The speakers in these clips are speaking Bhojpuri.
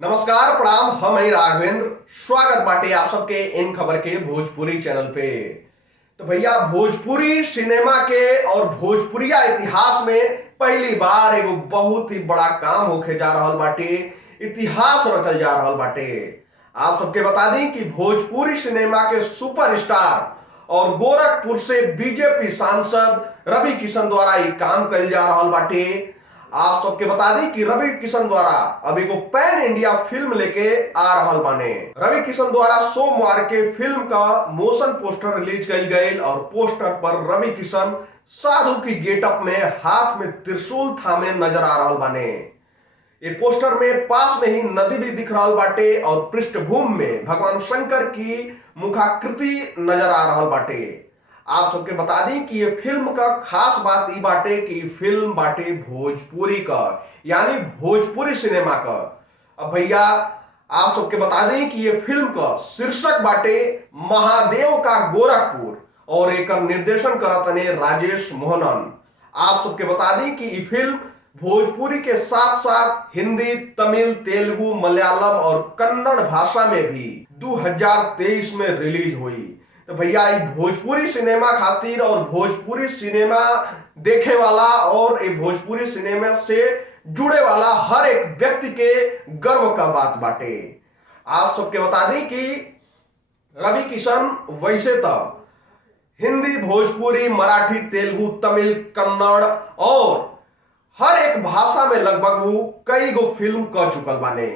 नमस्कार प्रणाम, हम हैं राघवेंद्र। स्वागत बाटे आप सबके इन खबर के भोजपुरी चैनल पे। तो भैया, भोजपुरी सिनेमा के और भोजपुरिया इतिहास में पहली बार एगो बहुत ही बड़ा काम होके जा रहल बाटे। इतिहास रचल जा रहल बाटे। आप सबके बता दी कि भोजपुरी सिनेमा के सुपरस्टार और गोरखपुर से बीजेपी सांसद रवि किशन द्वारा ये काम कल जा रहल बाटे। आप सबके बता दी कि रवि किशन द्वारा अभी को पैन इंडिया फिल्म लेके आ रहल बाने। रवि किशन द्वारा सोमवार के फिल्म का मोशन पोस्टर रिलीज कल गई और पोस्टर पर रवि किशन साधु की गेटअप में हाथ में त्रिशूल थामे नजर आ रहल बाने। ये पोस्टर में पास में ही नदी भी दिख रहल बाटे और पृष्ठभूमि में भगवान शंकर की मुखाकृति नजर आ रहल बाटे। आप सबके बता दी कि ये फिल्म का खास बात ई बाटे कि फिल्म बाटे भोजपुरी का, यानी भोजपुरी सिनेमा का। अब भैया, आप सबके बता दें कि ये फिल्म का शीर्षक बाटे महादेव का गोरखपुर और एक निर्देशन करतने राजेश मोहनन। आप सबके बता दी कि ये फिल्म भोजपुरी के साथ साथ हिंदी, तमिल, तेलुगु, मलयालम और कन्नड़ भाषा में भी 2023 में रिलीज हुई। तो भैया, ये भोजपुरी सिनेमा खातिर और भोजपुरी सिनेमा देखे वाला और ये भोजपुरी सिनेमा से जुड़े वाला हर एक व्यक्ति के गर्व का बात बाटे। आप सबके बता दें कि रवि किशन वैसे तो हिंदी, भोजपुरी, मराठी, तेलुगु, तमिल, कन्नड़ और हर एक भाषा में लगभग वो कई गो फिल्म कर चुकल बाने,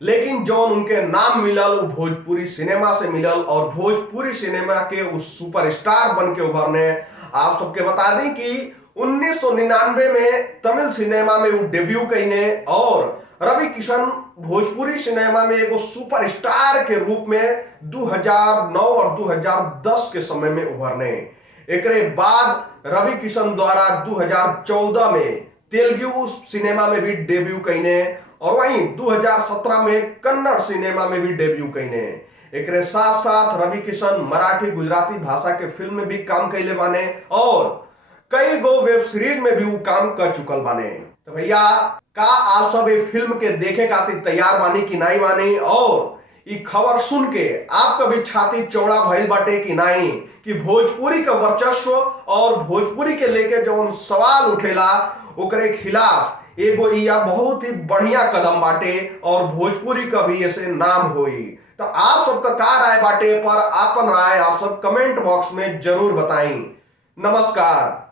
लेकिन जौन उनके नाम मिलल वो भोजपुरी सिनेमा से मिलल और भोजपुरी सिनेमा के उस सुपरस्टार बन के उभरने। आप सबके बता दें कि 1999 में तमिल सिनेमा में वो डेब्यू कईने और रवि किशन भोजपुरी सिनेमा में एगो सुपरस्टार के रूप में 2009 और 2010 के समय में उभरने। एकरे बाद रवि किशन द्वारा 2014 में तेलुगु सिनेमा में भी डेब्यू कईने और वहीं 2017 में कन्नड़ सिनेमा में भी डेब्यू कईने। एकरे साथ साथ रवि किशन मराठी, गुजराती भाषा के फिल्म में भी काम कैले बाने और कई गो वेब सीरीज में भी वो काम कर चुकल बाने। तो भैया, का आप सब ये फिल्म के देखे खातिर तैयार बानी कि नहीं बानी, और ये खबर सुन के आपका भी छाती चौड़ा भइल बाटे कि नहीं कि भोजपुरी का वर्चस्व और भोजपुरी के लेके जो सवाल उठेला ओकरे खिलाफ एगो या बहुत ही बढ़िया कदम बाटे और भोजपुरी का भी ऐसे नाम होई। तो आप सबका का राय बाटे पर आपन राय आप सब कमेंट बॉक्स में जरूर बताएं। नमस्कार।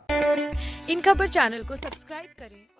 इन खबर चैनल को सब्सक्राइब करें।